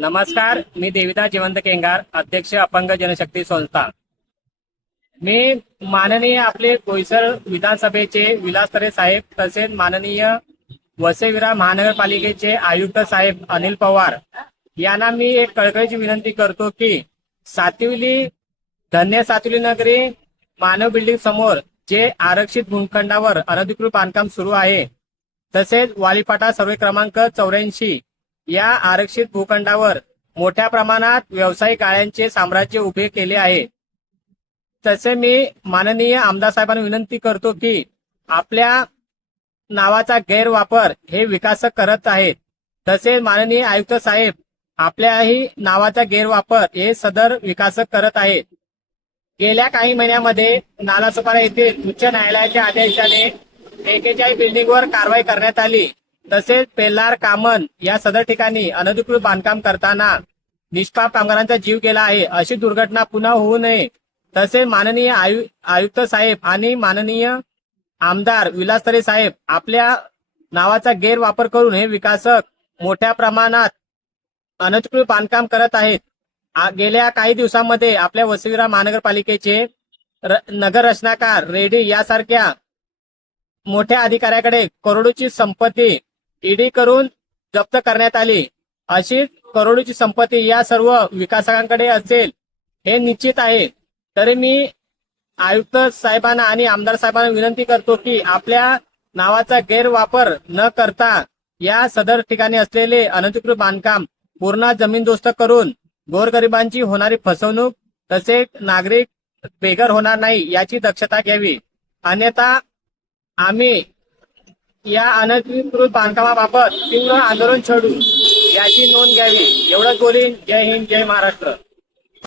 नमस्कार, मी देविदास जयवंत केंगार, अध्यक्ष अपंग जनशक्ती संस्था। मी माननीय आपले बोईसर विधानसभेचे विलासतरे साहेब तसेच माननीय वसई-विरार महानगरपालिकेचे आयुक्त साहेब अनिल पवार यांना मी एक कळकळीची विनंती करतो की सातिवली धन्य सातिवली नगरी मानव बिल्डिंग समोर जे आरक्षित भूखंडावर अनधिकृत बांधकाम सुरू आहे, तसेच वालीफाटा सर्वे क्रमांक 84 या आरक्षित भूखंडावर मोठ्या प्रमाणात व्यावसायिक गाळ्यांचे साम्राज्य उभे केले आहे। तसे मी माननीय आमदार साहेबांना विनंती करतो की आपल्या नावाचा गैरवापर हे विकासक करत आहेत। तसेच माननीय आयुक्त साहेब आपल्याही नावाचा गैरवापर हे सदर विकासक करत आहेत। गेल्या काही महिन्यामध्ये नालासोपारा येथे उच्च न्यायालयाच्या आदेशाने 41 बिल्डिंगवर कारवाई करण्यात आली। तसेच पेल्लार कामन या सदर ठिकाणी अनधिकृत बांधकाम करताना निष्पाप कामगारांचा जीव गेला आहे। अशी दुर्घटना पुन्हा होऊ नये तसेच माननीय आयुक्त साहेब आणि माननीय आमदार विलासतरे साहेब आपल्या नावाचा गैरवापर करून हे विकासक मोठ्या प्रमाणात अनधिकृत बांधकाम करत आहेत। गेल्या काही दिवसांमध्ये आपल्या वसई-विरार महानगरपालिकेचे नगर रचनाकार रेड्डी यासारख्या मोठ्या अधिकाऱ्याकडे करोडोची संपत्ती ईडी करून जप्त करण्यात आली। अशी करोडोची संपत्ती या सर्व विकासकांकडे असेल हे निश्चित आहे। तरी मी आयुक्त साहेबांना आणि आमदार साहेबांना विनंती करतो की आपल्या नावाचा गैरवापर न करता या सदर ठिकाणी असलेले अनधिकृत बांधकाम पूर्ण जमीनदोस्त करून गोरगरिबांची होणारी फसवणूक तसेच नागरिक बेघर होणार नाही याची दक्षता घ्यावी, अन्यथा आम्ही या अनधिकृत बांधकामाबाबत तीव्र आंदोलन छेडू याची नोंद घ्यावी। एवढंच बोलीन। जय हिंद, जय महाराष्ट्र।